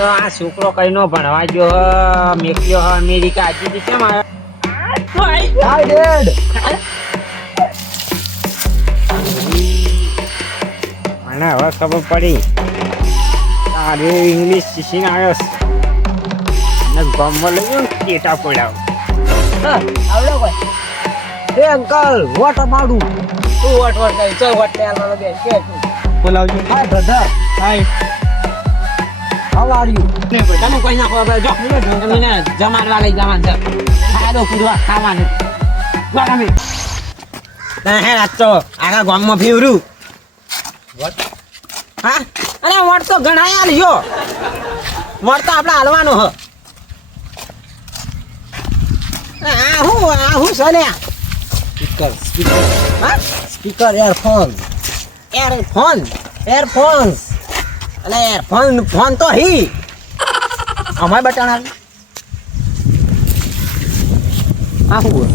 તો આ છોકરો કઈ નો ભણવા ગયો મેક્યો અમેરિકા હજી કેમ આવ્યો મને હવે ખબર પડી તારે ઇંગ્લિશ શીખીને આવ્યો ને ગામમાં લઈ ગયો ટેટા પડ્યા આવડો કોઈ અંકલ વોટ અમારું તું વોટ કરી ચલ વોટ લે આલો બે કે બોલાવજો hi brother hi how are you તમે કોઈ નાખો જો તમને જમાડવા લઈ જવાનું છે ખાડો પૂરવા ખાવાનું ગમે હે રાત તો આખા ગામમાં ફેવરું વોટ હા અરે વોટ તો ઘણા આલ્યો વોટ તો આપણે હાલવાનો હ આ હું સને સ્પીકર હા સ્પીકર એરફોન્સ અને ફોન તો હી અમાય બટાણા આ હું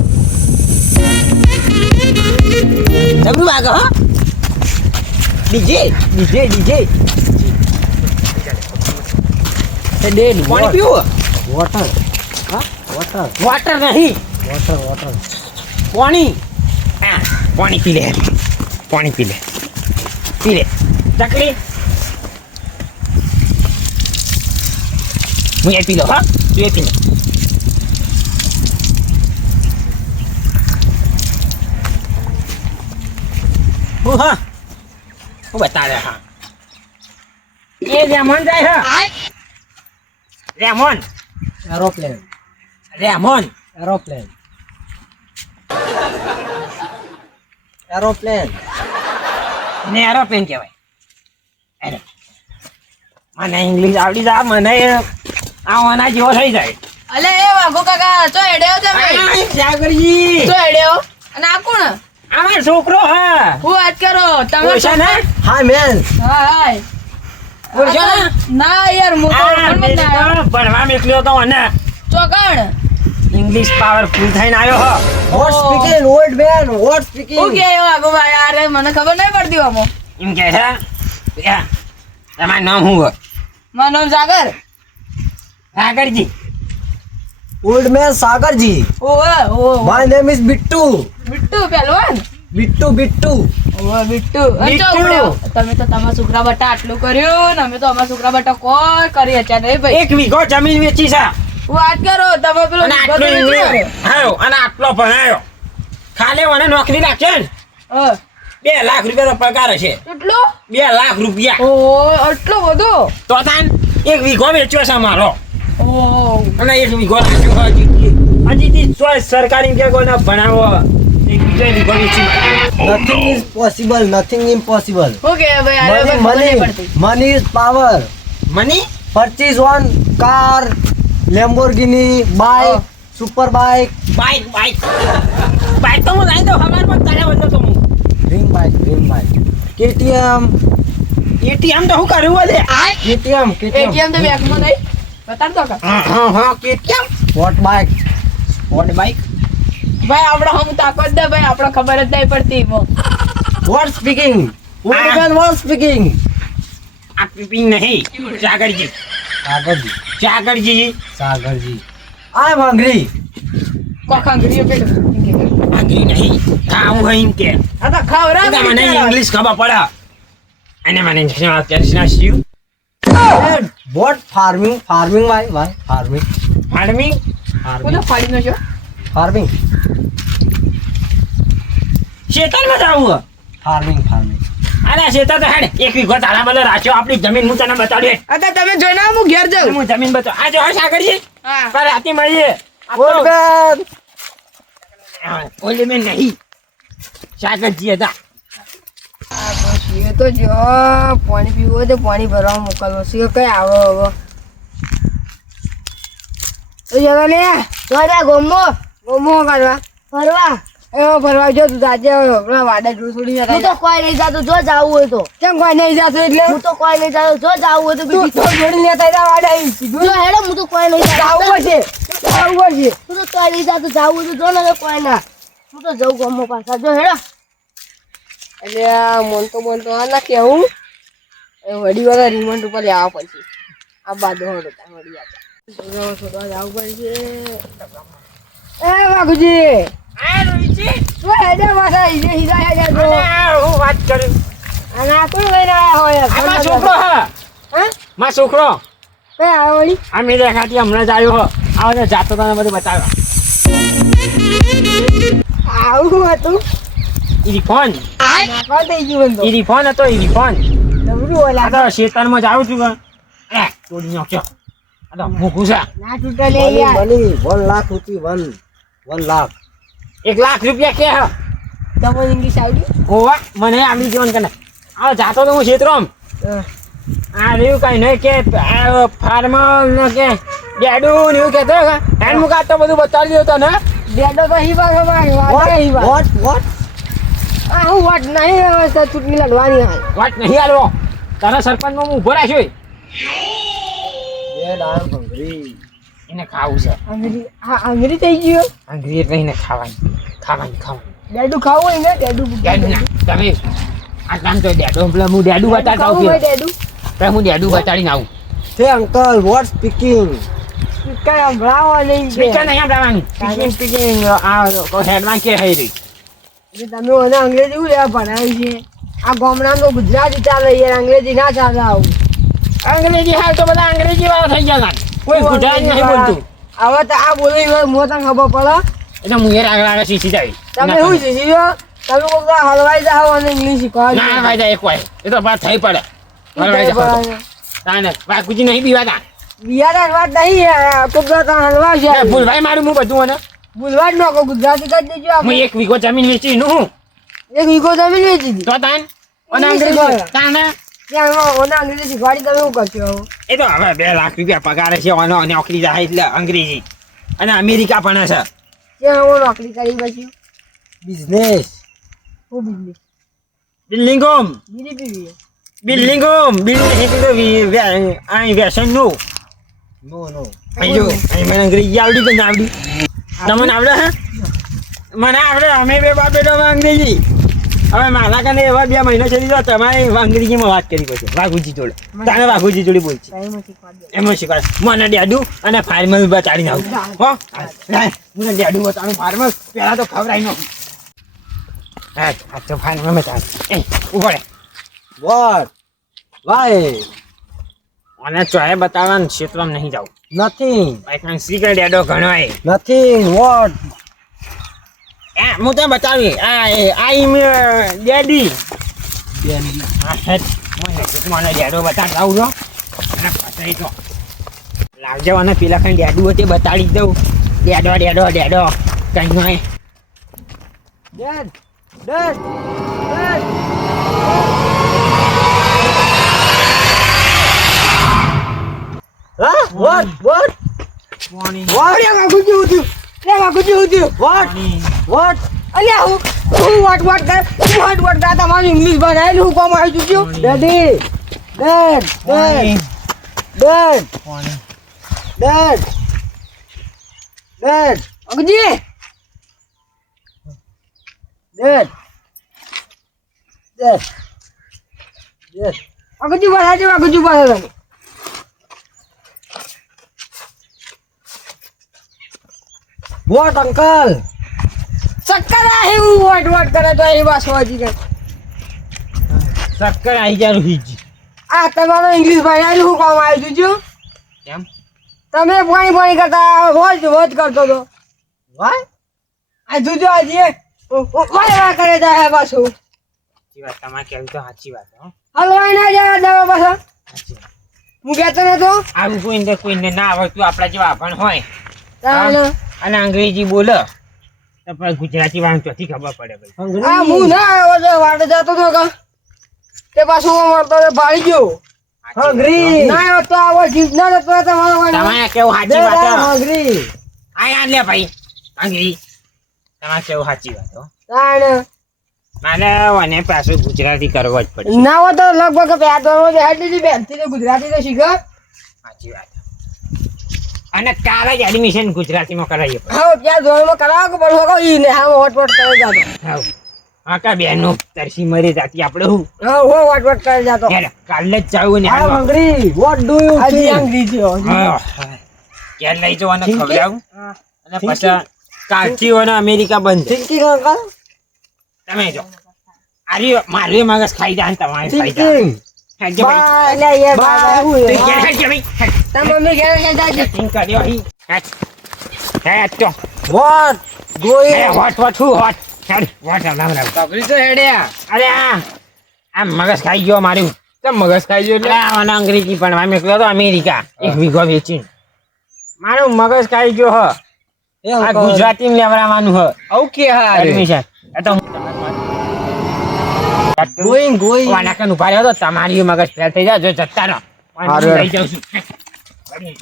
જબરું વાગે હો ડીજે એ ડેડ પાણી પીવું વોટર હા વોટર વોટર નહીં વોટર પાણી હા પાણી પી લે ચકલી હું એ પી લો હા તું એ પી લે હા હું બતાડે હા એ રેમોન જાય હા રેમોન એરોપ્લેન ને એરોપ્લેન કહેવાય અરે મને ઇંગ્લિશ આવડી જાય મને આવવાના જેવો થઈ જાય અલે એ વાઘો કાકા ચો એડ્યો તમે સાગરજી ચો એડ્યો અને આ કોણ અમાર છોકરો હા હું વાત કરો તમે ઓછા ને હાય મેન હા હાય ઓછા ને ના યાર હું તો પણ ના આવ્યો. ભણવા મોકલ્યો તો અને ચોકડ ઇંગ્લિશ પાવરફુલ થઈને આવ્યો હો what speaking old man what speaking હું કે વાઘો ભાઈ યાર મને ખબર નહીં પડતી આમો એમ કે છે તમારું નામ શું હોય મારું નામ સાગર સાગરજી ઓલ્ડ મેન સાગરજી ઓવે oh my name is Bittu Bittu પહેલવાન બિટ્ટુ ઓવે બિટ્ટુ અને ચો બિટ્ટુ. ઉડ્યો. તમે તો તમારા છોકરા બટા આટલું કર્યું ને અમે તો અમારા છોકરા બટા કોઈ કરી અચ્યા નહીં ભાઈ એક વીઘો જમીન વેચી છે હું વાત કરો તમે પેલો અને આટલો ઇંગ્લિશ આવ્યો અને આટલો ભણાયો ખાલી મને નોકરી લાગશે ને 2 લાખ રૂપિયા તો પગાર હશે કેટલો 2 લાખ રૂપિયા ઓ આટલો બધો તો તાન એક વીઘો વેચ્યો છે મારો ઓ અને એક વીઘો રાખ્યો હજી સરકારી કે કોઈને ભણાવો એક વીઘો વેચી nothing is possible nothing impossible okay ભાઈ આરે મની ખબર નહીં પડતી money is power money purchase one car Lamborghini bike super bike bike તો હું લાવી દઉં હવારમાં તારે બંધો તો હું dream bike KTM એટીએમ તો હું કર્યું બોલે KTM એટીએમ તો બેંકમાં નહીં બતાડતો કા હા કેટીએમ sport bike બાઈક ભાઈ આપણે હમ તાકાત દે ભાઈ આપણે ખબર જ નહીં પડતી મો what speaking old man what speaking આ પીપિંગ નહીં Sagarji Sagarji I am hungry કોખા ગરીયો પેટ આગી નહીં ખાવું હોય એમ કે આ તો ખાવરા એટલે મને ઇંગ્લિશ ખબર પડે અને મને અત્યારે Shiv Dad, what farming why farming farming કોને ફાડી નો છો farming શેતાનમાં જાવું farming અરે શેતા તો હેડ એક વીઘો તારા બદલે રાખ્યો આપણી જમીન હું તને બતાડ્યો અગર તમે જોઈને આવો, હું ઘેર જાઉં હું જમીન બતાવ આ જો સાગરજી હા પર રાતે મળીએ old man ઓલી મેં નહીં સાગરજી હતા આ બસ એ તો જો પાણી પીવું હોય તો પાણી ભરવા મોકલવો છે કઈ આવો હવે તો જરા લે જોડા ગોમો કરવા ફરવા ફરવા જો તું આજે હમણાં વાડા જો છોડી હું તો કોઈ નહીં જાતો જો જાવું હોય તો કેમ કોઈ નહીં જાતો એટલે હું તો કોઈ નહીં જાતો જો જાવું હોય તો તું બીજી તો જોડી લેતા જા વાડા આવી સીધું જો હેડો હું તો કોઈ નહીં જાતો જાવું પડશે હું તો કોઈ નહીં જાતો જાવું હોય તો જો ને કોઈ ના હું તો જઉં ગમો પાછા જો હેડો એટલે આ મોન તો આ ના કેવું એ વડી વાળા રિમોટ ઉપર લેવા પડશે આ બાજુ હોડો તાવડી આ છોડવા જાવું પડશે એ વાઘુજી આ રોઈજી તું હેડે વાસા ઈજે હીરા હેડે જો હું વાત કરું અને આ કોણ લઈને આયા હોય આ મારો છોકરો હા મારો છોકરો બે આવડી આ મેરે ખાતી હમણાં જ આવ્યો હો આવો જાતો તને બધું બતાવ્યો આવું હતું ઈરીફોન નાખવા દઈ ગયું તો ઈરીફોન હતો ઈરીફોન ડબરું ઓલા આ તો શેતાનમાં જાઉં છું એ તોડી નાખ્યો આ તો મૂકું છે ના તૂટે લે યાર મની 1 લાખ રૂપિયા 1 લાખ 1 લાખ રૂપિયા કે હ તમને ઇંગ્લિશ આવડી ઓવા મને આવડી જીવન કને આ જાતો તો હું ક્ષેત્રમાં આ રહ્યું કઈ નહીં કે ફાર્મર ને કે ડેડું ને એવું કહેતો હેન્ડ મુકાત તો બધું બતાવી દીધો તો ને બેડો તો હીવા ખબર વાડે હીવા વોટ આ હું વાટ નહીં આવે તો ચૂંટણી લડવાની હાલ વાત નહીં હાલવો તારા સરપંચમાં હું ઊભો રાખ્યો યે ડામ હંગરી એને ખાવું છે અંગ્રેજી હા અંગ્રેજી થઈ ગયો અંગ્રેજી એટલે એને ખાવાનું ડેડું ખાવું હોય ને ડેડું ડેડું ના તમે આ કામ તો ડેડો એટલે હું ડેડું બતાડતા ખાવું હોય આવું ડેડું તો હું ડેડું બતાડીને આવું હે અંકલ વોટ સ્પીકિંગ કઈ સંભળાવો નહીં સ્પીકર નહીં આપવાનું સ્પીકિંગ આ હેડમાં કે હઈ રહી એટલે તમે મને અંગ્રેજી શું લેવા ભણાવ્યું છે આ ગામડામાં તો ગુજરાતી ચાલે યાર અંગ્રેજી ના ચાલે આવું અંગ્રેજી હાલ તો બધા અંગ્રેજી વાળા થઈ ગયા કોઈ ગુજરાતી નહીં બોલતું હવે તો આ બોલી મને તને ખબર પડે એટલે હું યાર આગળ આગળ શીખી જાય તમે શું શીખ્યો તમે કોક હલવાઈ જાઓ અને ઇંગ્લિશ શીખવા ના ભાઈ જાય એક હોય એ તો વાત થઈ પડે હલવાઈ જાવ તાને વાકુજી નહીં બીવાતા બિયારા વાત નહીં કોક તને હલવા છે ભૂલભાઈ મારું હું બધું અને ભૂલવા જ નો ગુજરાતી કરી દેજો હું 1 વીઘો જમીન વેચી નું હું એક વીઘો જમીન વેચી દીધી તો તાન અને અંગ્રેજી અંગ્રેજી તાને ત્યાં ઓના અંગ્રેજી શીખવાડી તમે શું કરશો એ તો હવે 2 લાખ રૂપિયા પગાર છે અને નોકરી જાય એટલે અંગ્રેજી અને અમેરિકા પણ છે ત્યાં હું નોકરી કરી પછી બિઝનેસ હું બિઝનેસ બિલ્ડિંગોમ બીડી પીવી બિલ્ડિંગોમ બિલ્ડિંગ અહીં વ્યસન નું નો અહીં મને અંગ્રેજી આવડી કે ના આવડી તમને આવડે હે મને આવડે અમે બે બાપ બેટો અંગ્રેજી હવે મારા કને એવા 2 મહિના ચડી જાવ તમારે અંગ્રેજીમાં વાત કરી પડશે વાઘુજી જોડે તારે વાઘુજી જોડે બોલશે ટાઈમ શીખવાડી એમાં શીખવાડે મને ડેડું અને ફાર્મર બતાડીને આવું હો મને ડેડું બતાડું ફાર્મર પહેલાં તો ખવડાવી નો હા આ તો ફાર્મર બતાડ ઉભો રે વોટ વાય અને ચોય બતાવવાનું ક્ષેત્રમાં નહીં જાવ નથિંગ ભાઈ શીખે ડેડો ઘણો એ નથિંગ વોટ હું ત્યાં બતાવી આઈ ડેડી મને ડેડો બતાડતા આવું છો અને પતાવી તો લાવજો અને પેલા કઈ ડેડું હોય તે બતાડી દઉં ડેડો ડેડો ડેડો કઈ નહીં ડેડ ડેડ ડેડ હા વોટ વોટ અલ્યા હું વાટ કર તમારું ઇંગ્લિશ ભણાયેલું હું કોમ આવી ચૂક્યું daddy dad dad dad dad dad અગજી ડેડ ડેડ ડેડ અગજી ભણાય અગજી ભણાય વોટ અંકલ ચક્કર આ હું વાટ કરે તો એ બસ વાજી ગઈ શક્કર આવી જાય રૂહીજી આ તમારો ઇંગ્લિશ ભણાયેલું હું કોમ આવી ચૂક્યું કેમ તમે પાણી કરતા રોજ કરતો હતો વાય આ જોજો આજે વાય કરે જાય પાછું સાચી વાત તમારે કેવું તો સાચી વાત હો હલવાઈ ના જાય દવા પાછા સાચી વાત હું કહેતો નતો આવું કોઈને ના આવડતું આપણા જેવા અભણ હોય તાણે અને અંગ્રેજી બોલે તો પછી ગુજરાતી વાળા ચોથી ખબર પડે ભાઈ આ હું ના આવ્યો છે વાટે જતો હતો કે તે પાછું મળતો ભાળી ગયો હંગરી ના આવ્યો તો આવો જીવના જતો તમારો તમારે કેવું સાચી વાત હો હંગરી આ યાદ લે ભાઈ અંગ્રેજી તમારે કેવું સાચી વાત હો તાણે મારે અને પાછું ગુજરાતી કરવો જ પડશે ના હોય તો લગભગ બે ધોરણ બેઠ લીધી બેનથી તો ગુજરાતી તો શીખો સાચી વાત અને કાલે જ એડમિશન ગુજરાતીમાં કરાવીએ હા ત્યાં ધોરણમાં કરાવો કે પણ ઈ ને હા વોટ કરે જાતો હા હા કા બેનો તરસી મરી જાતી આપણે હું હા હો વટ કરી જાતો હેડ કાલે જ જાવું ને હા મંગરી વોટ ડુ યુ હજી થિંક અંગ્રેજી છે હા ક્યાં લઈ જવાને Thinking? ખવડાવું અને પછી કાલથી ઓને અમેરિકા બંધ થિંકિંગ અંકલ તમે જો આરી મારે મગજ ખાઈ જાય ને તમારે ખાઈ જાય થિંકિંગ હેડ જો ભાઈ. બાય એટલે એ બાય બાબા તું ઘેર હેડ જો ભાઈ. હેડ. તાર મમ્મી ઘેર ઘેર જાજે Think કર્યો અહીં. હેડ. હેડ તો. What hey, going what, who, what? હેડ, what, રામ. કબરી તો હેડ્યા અરે આ મગજ ખાઈ ગયો મારું કેમ મગજ ખાઈ ગયો એટલે આને અંગ્રેજી પણ અમે ગયો તો અમેરિકા એક વીઘો વેચીને મારું મગજ ખાઈ ગયો હ આ ગુજરાતી લેવડાવવાનું હ ઓકે હા એડમિશન એ તો ગોઈંગ ગોઈંગ વાના કન ઉભા રહ્યો તો તમારી મગજ ફેલ થઈ જાય જો જતા રહો હારું. લઈ જાઉં છું